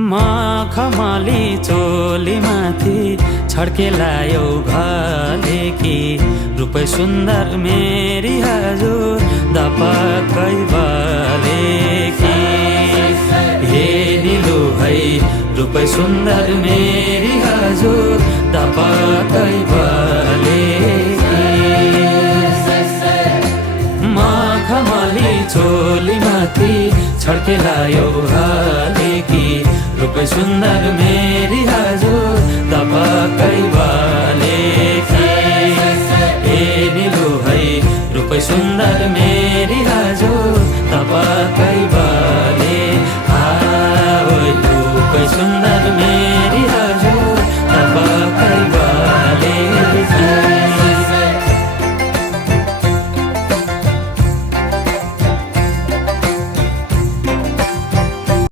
मखमली चोली माथि छड्केलायो घले कि रूपै सुन्दर मेरी हजुर दपक्कै बले कि हे निलु है रूपै सुन्दर मेरी हजुर दपक्कै बले मखमली चोली माथि छड्केलायो घले कि रूपै सुन्दर मेरी हजुर दपक्कै बले कि हे निलु है रूपै सुन्दर मेरी हजुर दपक्कै